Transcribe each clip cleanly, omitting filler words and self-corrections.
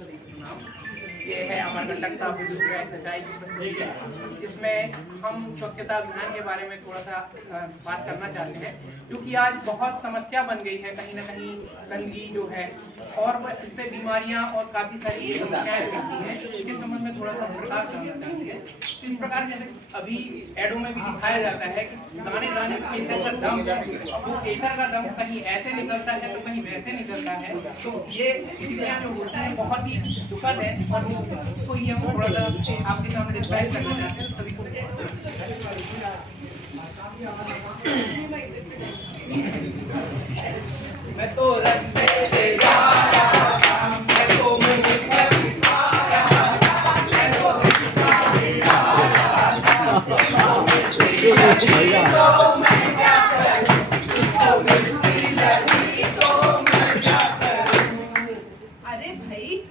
ये है अमरकंटक का एक्सरसाइज, इसमें हम स्वच्छता अभियान के बारे में थोड़ा सा बात करना चाहते हैं, क्योंकि आज बहुत समस्या बन गई है कहीं ना कहीं गंदगी जो है, और इससे बीमारियां और काफ़ी सारी समस्याएं होती हैं। इसके संबंध में थोड़ा सा प्रचार करना चाहिए। तो इस प्रकार जैसे अभी एडो में भी दिखाया जाता है कि दाने दाने केसर का दम, वो केसर का दम कहीं ऐसे निकलता है तो कहीं वैसे निकलता है। तो ये स्थितियाँ जो होती हैं बहुत ही दुखद है, और उसको ही हम थोड़ा सा आपके सामने डिस्क्राइब करना चाहते हैं सभी को। मैं तो रास्ते से जा रहा था, मैं तो मुझे दिखा रहा था, मैं तो दिखा रहा था, तो मैं क्या करूं, तो मिर्ची लगी तो मैं क्या करूं। अरे भाई,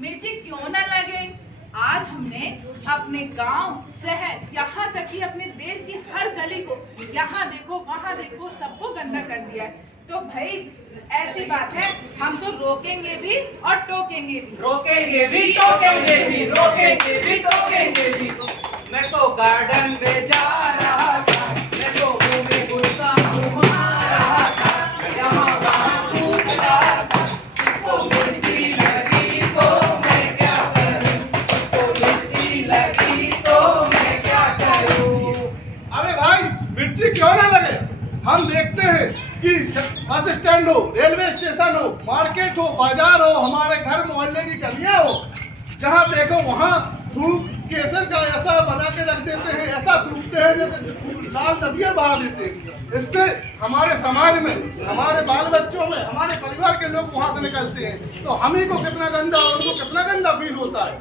मिर्ची क्यों ना लगे। आज हमने अपने गांव, शहर, यहाँ तक कि अपने देश की हर गली को, यहाँ देखो वहाँ देखो, सबको गंदा कर दिया है। तो भाई ऐसी बात है, हम तो रोकेंगे भी और टोकेंगे भी। रोकेंगे भी, टोकेंगे भी, रोकेंगे भी, टोकेंगे भी। मैं तो गार्डन में जा रहा था, मैं तो मुंह में गुस्सा घुमा रहा था, यहाँ वहाँ कूद रहा था, तो मिर्ची लगी तो मैं क्या करूं, तो मिर्ची लगी तो मैं क्या करूं। अरे भाई, मिर्ची क्यों ना लगे। हम देखते हैं कि बस स्टैंड हो, रेलवे स्टेशन हो, मार्केट हो, बाजार हो, हमारे घर मोहल्ले की गलियां हो, जहां देखो वहां थूक केसर का ऐसा बना के रख देते हैं, ऐसा थूकते हैं जैसे लाल नदियां बहा देते हैं। इससे हमारे समाज में, हमारे बाल बच्चों में, हमारे परिवार के लोग वहां से निकलते हैं, तो हम ही को कितना गंदा और उनको कितना गंदा फील होता है।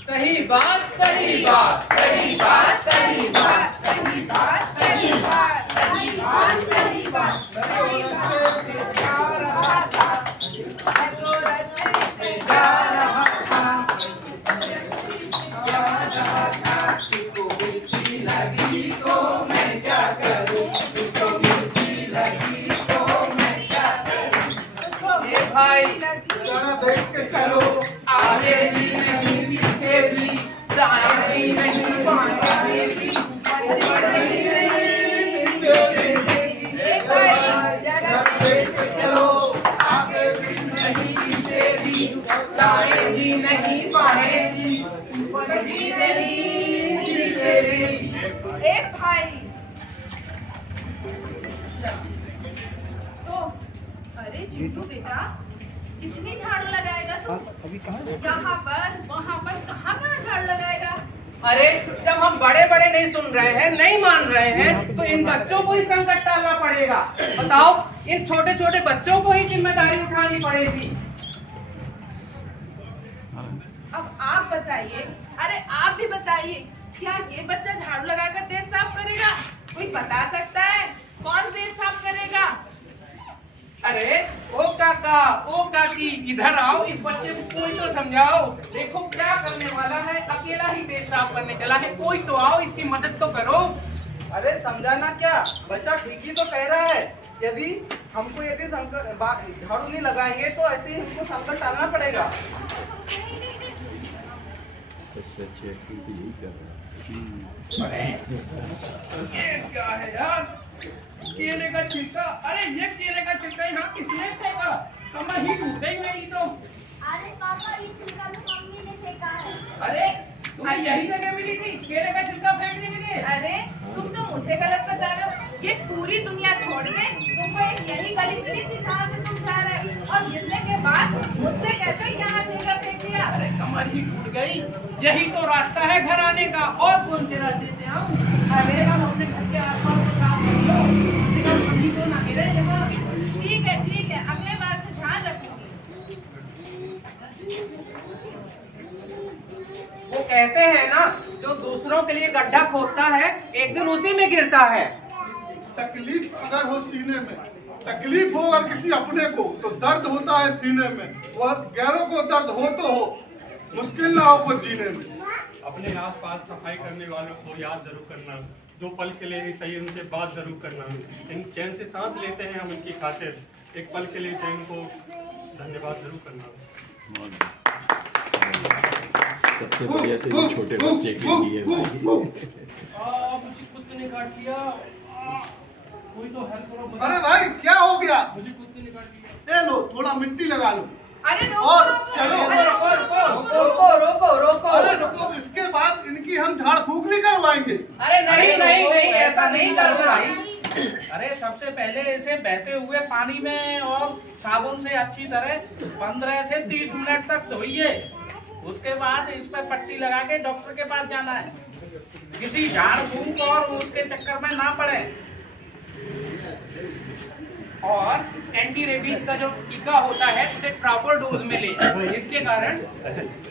सही बात, सही बात, सही बात, सही बात, सही बात, सही बात, सही बात, सही बात, सही बात से जा रहा था, मैं तो रास्ते से जा रहा था, जा रहा था, तुमको मिर्ची लगी तो मैं क्या करूं, तुमको मिर्ची लगी तो मैं क्या करूं। ये भाई जरा देख के चलो, आगे भी नहीं पीछे भी, दाएं भी नहीं बाएं भी, ऊपर भी नहीं नीचे भी। जरा देख के चलो, आगे भी नहीं पीछे भी, दाएं भी नहीं बाएं भी, ऊपर भी नहीं नीचे भी। एक भाई तो, अरे जीजू बेटा, इतनी झाड़ू लगाएगा तू? यहाँ पर वहाँ पर कहाँ झाड़ू लगाएगा? अरे जब हम बड़े बड़े नहीं सुन रहे हैं, नहीं मान रहे हैं, तो इन बच्चों को ही संकट टालना पड़ेगा। बताओ, इन छोटे छोटे बच्चों को ही जिम्मेदारी उठानी पड़ेगी। अब आप बताइए, अरे आप भी बताइए, क्या ये बच्चा झाड़ू लगाकर देश साफ करेगा? कोई बता सकता है कौन देश साफ करेगा? अरे ओ काका, ओ काकी, इधर आओ, इस बच्चे को कोई तो समझाओ। देखो क्या करने वाला है, अकेला ही देश साफ करने चला है, कोई तो आओ, इसकी मदद तो करो। अरे समझाना क्या, बच्चा ठीक ही तो कह रहा है। यदि झाड़ू नहीं लगाएंगे तो ऐसे ही हमको संकट टालना पड़ेगा। सबसे अच्छी एक्टिविटी यही कर रहा अरे ये क्या है यार, केले का छिलका। अरे ये केले का छिलका यहाँ किसने फेंका? कमर ही टूट गई मेरी तो। अरे पापा, ये छिलका तो मम्मी ने फेंका है। अरे तुम्हें यही जगह मिली थी केले का छिलका फेंकने के लिए? अरे तुम तो मुझे गलत बता रहे हो। ये पूरी दुनिया छोड़ के तुमको एक यही गली मिली थी जहाँ से तुम जा रहे हो, और गिरने के बाद मुझसे कहते हो यहाँ छिलका फेंक दिया। अरे कमर ही टूट गई, यही तो रास्ता है घर आने का, और कौन से रास्ते से आऊं? अरे हम अपने घर के आसपास को काम कर लो, हम ही तो ना गिरे यहाँ। ठीक है, अगले बार से ध्यान रखूंगी। वो कहते हैं ना, जो दूसरों के लिए गड्ढा खोदता है एक दिन उसी में गिरता है। तकलीफ अगर हो सीने में, तकलीफ हो अगर किसी अपने को, तो दर्द होता है सीने में। वह गैरों को दर्द हो तो हो, मुश्किल ना हो कुछ जीने में। अपने आसपास सफाई करने वालों को याद जरूर करना, जो पल के लिए ही सही उनसे बात जरूर करना। इन चैन से सांस लेते हैं हम उनकी खातिर, एक पल के लिए से इनको धन्यवाद जरूर करना। सबसे बढ़िया तो ये छोटे बच्चे के लिए भाई। मुझे कुत्ते ने काट लिया। कोई तो हेल्प करो। अरे भाई क्या हो गया? मुझे कुत्ते ने काट लिया। ले लो, थोड़ा मिट्टी लगा लो। अरे रोको और रोको, चलो। अरे रोको रोको रोको रोको रोको रोको। अरे रुको, इसके बाद इनकी हम झाड़ फूक भी करवाएंगे। अरे नहीं नहीं नहीं, ऐसा नहीं करना। अरे सबसे पहले इसे बहते हुए पानी में और साबुन से अच्छी तरह 15 से 30 मिनट तक धोइए। उसके बाद इस पर पट्टी लगा के डॉक्टर के पास जाना है। किसी झाड़ फूक और उसके चक्कर में ना पड़े। और एंटी रेबीज का जो टीका होता है उसे प्रॉपर डोज में लें। इसके कारण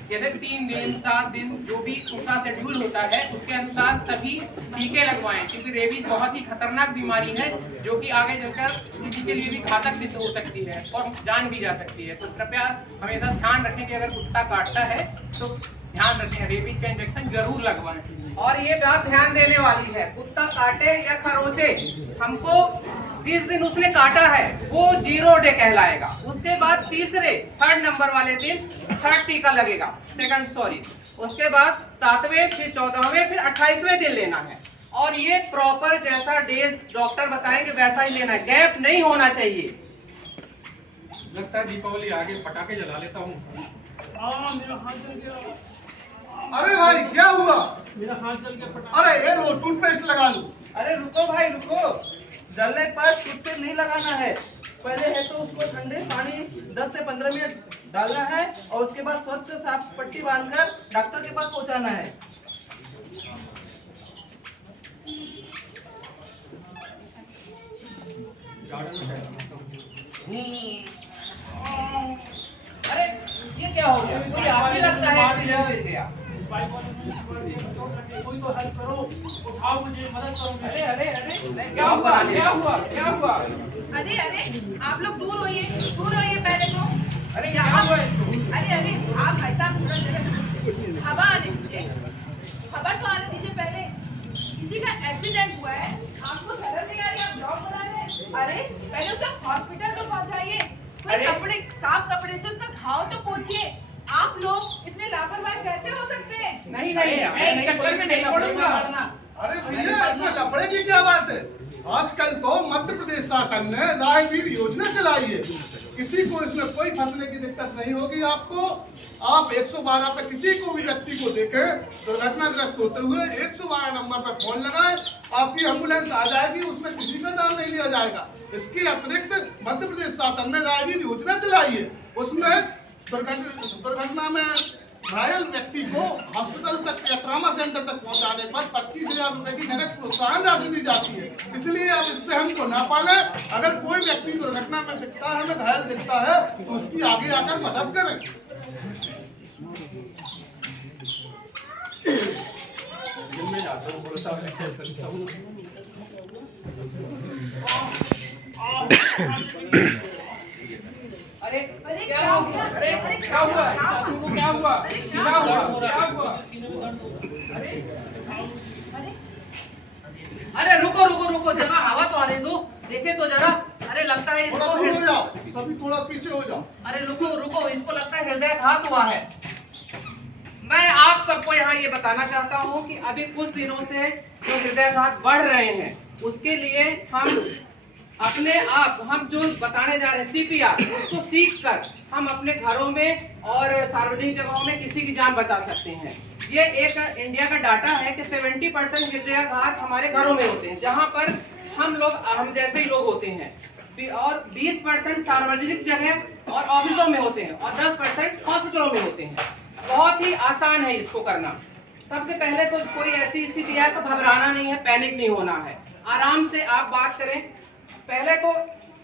जैसे 3 दिन 7 दिन जो भी उसका शेड्यूल होता है उसके अनुसार सभी टीके लगवाएं, क्योंकि रेबीज बहुत ही खतरनाक बीमारी है जो कि आगे चलकर किसी के लिए भी घातक सिद्ध हो सकती है और जान भी जा सकती है। तो कृपया हमेशा ध्यान रखें कि अगर कुत्ता काटता है तो ध्यान रखें, रेबीज का इंजेक्शन जरूर लगवाएं। और ये बात ध्यान देने वाली है, कुत्ता काटे या खरोचे, हमको जिस दिन उसने काटा है वो 0 डे कहलाएगा। उसके बाद तीसरे 3rd नंबर वाले दिन 3rd टीका लगेगा, उसके बाद 7वें, फिर 14वें, फिर 28वें दिन लेना है। और ये प्रॉपर जैसा डेज डॉक्टर बताएंगे वैसा ही लेना है, गैप नहीं होना चाहिए। लगता है दीपावली आगे पटाखे जला लेता हूँ। मेरा हाथ जल गया। अरे भाई क्या हुआ? मेरा हाथ जल गया पटाखे। अरे ये लो, टूथपेस्ट लगा लो। अरे रुको भाई रुको, जलने पर टूथपेस्ट नहीं लगाना है। पहले है तो उसको ठंडे पानी 10 से 15 मिनट डालना है और उसके बाद स्वच्छ साफ पट्टी बांधकर डॉक्टर के पास पहुंचाना है। अरे ये क्या हो गया? मुझे आप ही लगता है एक्सीडेंट हो गया। कोई तो हेल्प करो, उठाओ मुझे, मदद करो। अरे अरे अरे क्या हुआ क्या हुआ क्या हुआ? अरे अरे आप लोग दूर होइए पहले तो। अरे क्या हुआ इसको? अरे अरे आप भाई साहब थोड़ा जगह हवा आने दीजिए, हवा तो आने दीजिए पहले। किसी का एक्सीडेंट हुआ है, आपको सदर नहीं आ रही, आप ब्लॉक बना रहे हैं। अरे पहले उसे हॉस्पिटल तो पहुंचाइए, कोई कपड़े साफ कपड़े से उसका घाव तो पोंछिए। आप लोग इतने लापरवाह कैसे हो सकते हैं? नहीं नहीं मैं इस चक्कर में नहीं पड़ूंगा। अरे भैया इसमें लफड़े की क्या बात है? आजकल तो मध्य प्रदेश शासन ने राहगीर योजना चलाई है, किसी को इसमें कोई फंसने की दिक्कत नहीं होगी। आपको आप 112 पे किसी को भी व्यक्ति को देखें दुर्घटनाग्रस्त होते हुए 112 नंबर पर फोन लगाएं, आपकी एम्बुलेंस आ जाएगी, उसमें किसी का नाम नहीं लिया जाएगा। इसके अतिरिक्त मध्य प्रदेश शासन ने राहगीर योजना चलाई है, उसमें दुर्घटना में घायल व्यक्ति को हॉस्पिटल तक या ट्रॉमा सेंटर तक पहुंचाने पर 25,000 रुपए की नगद प्रोत्साहन राशि दी जाती है। इसलिए अब इससे हमको ना पाले, अगर कोई व्यक्ति दुर्घटना में दिखता है, हमें घायल दिखता है तो उसकी आगे आकर मदद करें। मैं जाता हूँ, थोड़ा सा एक्सरसाइज करता हूँ। अरे अरे क्या हो गया? अरे क्या हुआ? तुमको क्या हुआ? क्या हुआ? क्या हुआ? अरे अरे रुको रुको रुको, जरा हवा तो आने दो, देखे तो जरा। अरे लगता है थोड़ा इसको दूर हो जाओ, सभी थोड़ा पीछे हो जाओ। अरे रुको रुको, इसको लगता है हृदयाघात हुआ है। मैं आप सबको यहाँ ये बताना चाहता हूँ कि अभी कुछ दिनों से जो हृदयाघात बढ़ रहे हैं, उसके लिए हम जो बताने जा रहे हैं CPR, उसको सीख कर हम अपने घरों में और सार्वजनिक जगहों में किसी की जान बचा सकते हैं। ये एक इंडिया का डाटा है कि 70% हृदयाघात हमारे घरों में होते हैं, जहाँ पर हम जैसे ही लोग होते हैं, और 20% सार्वजनिक जगह और ऑफिसों में होते हैं, और 10% हॉस्पिटलों में होते हैं। बहुत ही आसान है इसको करना। सबसे पहले तो कोई ऐसी स्थिति है तो घबराना नहीं है, पैनिक नहीं होना है, आराम से आप बात करें। पहले तो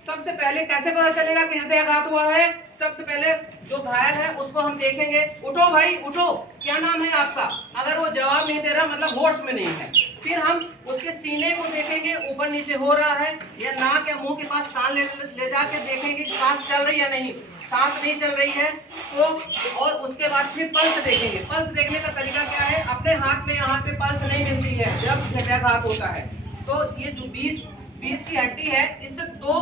सबसे पहले कैसे पता चलेगा कि हृदयाघात हुआ है? सबसे पहले जो घायल है उसको हम देखेंगे, उठो भाई उठो, क्या नाम है आपका? अगर वो जवाब नहीं दे रहा मतलब होश में नहीं है, फिर हम उसके सीने को देखेंगे, ऊपर नीचे हो रहा है या नाक या मुंह के पास कान ले जाके देखेंगे सांस चल रही है या नहीं। सांस नहीं चल रही है तो, और उसके बाद फिर पल्स देखेंगे। पल्स देखने का तरीका क्या है? अपने हाथ में यहाँ पे पल्स नहीं मिलती है जब हृदयाघात होता है, तो ये जो बीच की हड्डी है, इससे 2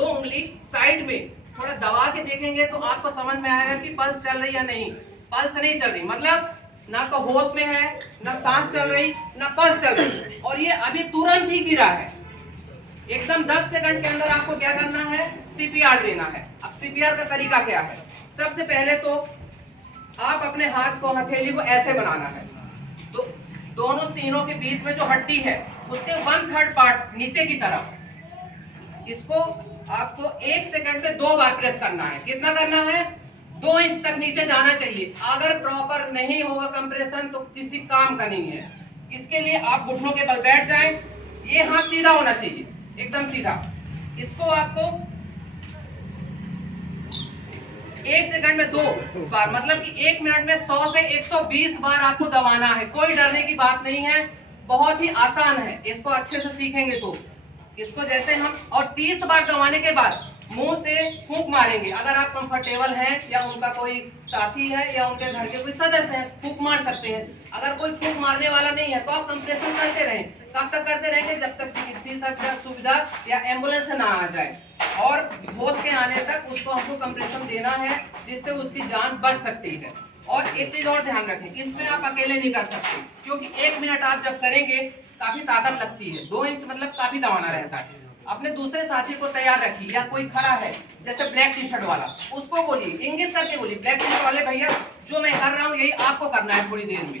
उंगली साइड में थोड़ा दबा के देखेंगे तो आपको समझ में आएगा कि पल्स चल रही या नहीं। पल्स नहीं चल रही मतलब ना तो होश में है, ना सांस चल रही, ना पल्स चल रही, और ये अभी तुरंत ही गिरा है। एकदम 10 सेकंड के अंदर आपको क्या करना है, सीपीआर देना है। अब सीपीआर का तरीका क्या है, सबसे पहले तो आप अपने हाथ को, हथेली को ऐसे बनाना है, तो दोनों सीनों के बीच में जो हड्डी है उसके 1/3 पार्ट नीचे की तरफ, इसको आपको 1 सेकंड में 2 बार प्रेस करना है। कितना करना है, 2 इंच तक नीचे जाना चाहिए। अगर प्रॉपर नहीं होगा कंप्रेशन तो किसी काम का नहीं है। इसके लिए आप घुटनों के बल बैठ जाएं, ये हाथ सीधा होना चाहिए, एकदम सीधा। इसको आपको 1 सेकंड में 2 बार, मतलब कि 1 मिनट में 100 से 120 बार आपको दबाना है। कोई डरने की बात नहीं है, बहुत ही आसान है। इसको अच्छे से सीखेंगे तो इसको जैसे हम, और 30 बार दबाने के बाद मुंह से फूंक मारेंगे। अगर आप कंफर्टेबल हैं या उनका कोई साथी है या उनके घर के कोई सदस्य हैं, फूंक मार सकते हैं। अगर कोई फूंक मारने वाला नहीं है तो आप कंप्रेशन करते रहें। कब तक करते रहेंगे, जब तक चिकित्सीय सुविधा या एम्बुलेंस ना आ जाए, और होश के आने तक उसको हमको कंप्रेशन देना है, जिससे उसकी जान बच सकती है। और एक चीज और ध्यान रखें, इसमें आप अकेले नहीं कर सकते, क्योंकि 1 मिनट आप जब करेंगे काफी ताकत लगती है। 2 इंच मतलब काफी दबाना रहता है। अपने दूसरे साथी को तैयार रखिए, या कोई खड़ा है जैसे ब्लैक टी शर्ट वाला, उसको बोलिए, इंगित करके बोलिए, ब्लैक टी शर्ट वाले भैया जो मैं कर रहा हूँ यही आपको करना है थोड़ी देर में।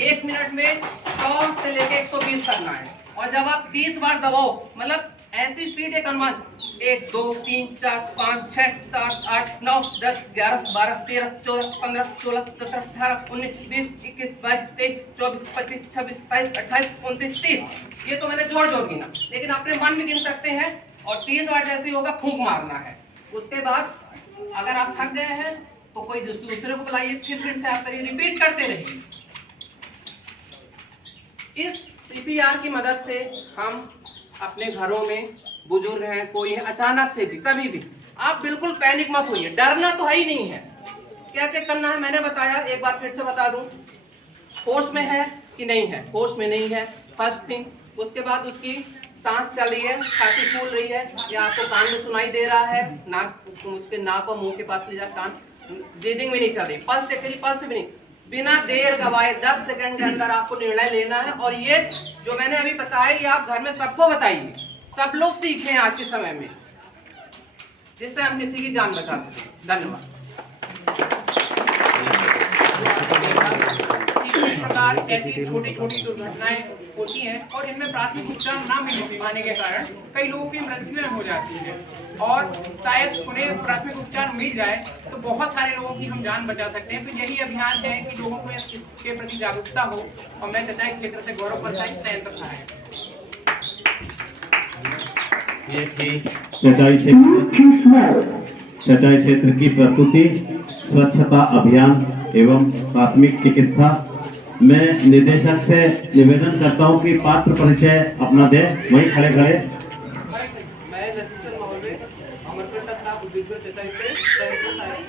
1 मिनट में 100 से लेके 120 करना है। और जब आप 30 बार दबाओ, मतलब ऐसी स्पीड है अनुमान, 1 2 3 4 5 6 7 8 9 10 11 12 13 14 15 16 17 18 19 20 21 22 23 24 25 26 27 28 29 30। ये तो मैंने जोड़ जोड़ गिना, लेकिन अपने मन में गिन सकते हैं। और 30 बार जैसे ही होगा फूंक मारना है। उसके बाद अगर आप थक गए हैं तो कोई दूसरे को बुलाइए, फिर से आप करिए, रिपीट करते रहिए। इस सीपीआर की मदद से हम अपने घरों में, बुजुर्ग हैं, कोई है, अचानक से भी कभी भी, आप बिल्कुल पैनिक मत होइए। डरना तो है ही नहीं है। क्या चेक करना है मैंने बताया, एक बार फिर से बता दूं, होश में है कि नहीं है। होश में नहीं है, फर्स्ट थिंग। उसके बाद उसकी सांस चल रही है, छाती फूल रही है, या आपको कान में सुनाई दे रहा है, नाक, उसके नाक और मुंह के पास ले जा, कान, ब्रीदिंग में नहीं चल रही, पल्स चेक करिए, पल्स भी नहीं। बिना देर गवाए 10 सेकंड के अंदर आपको निर्णय लेना है। और ये जो मैंने अभी बताया, ये आप घर में सबको बताइए, सब लोग सीखें आज के समय में, जिससे हम किसी की जान बचा सकें। धन्यवाद। इस प्रकार ऐसी छोटी छोटी दुर्घटनाएं होती हैं, और इनमें प्राथमिक उपचार ना मिल पाने के कारण कई लोगों की मृत्यु हो जाती है। और शायद उन्हें प्राथमिक उपचार मिल जाए तो बहुत सारे लोगों की हम जान बचा सकते हैं। तो यही अभियान है कि लोगों को इसके प्रति जागरूकता हो, और मैं सिंचाई क्षेत्र से गौरव परसाई संयंत्र सहायक। ये थी सिंचाई क्षेत्र की प्रस्तुति, स्वच्छता अभियान एवं प्राथमिक चिकित्सा। मैं निदेशक से निवेदन करता हूं कि पात्र परिचय अपना दे, वहीं खड़े खड़े। मैं नतीजन महोदय, अमरकंटक ताप उद्योग सिंचाई से संयंत्र सहायक।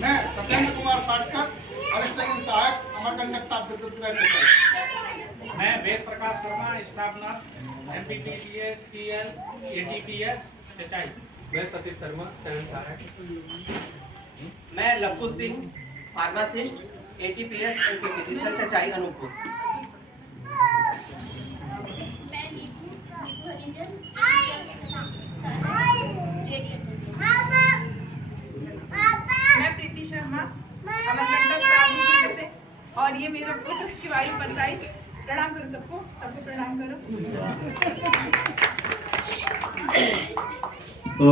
मैं सत्येंद्र कुमार पाटकर, वरिष्ठ सहायक, अमरकंटक ताप विद्युत वितरण। मैं Ved Prakash Sharma, staff nurse, MPTPS CL ATPS सिंचाई। मैं सतीश शर्मा, चयन सहायक। मैं Lakku Singh, pharmacist, ATPS MPPT सिंचाई अनूपपुर। मैं नीतू हरिजन, मैं प्रीति शर्मा, अमरकंटक ताप से, और ये मेरा पुत्र शिवायु परसाई। प्रणाम करो सबको, सबको प्रणाम करो।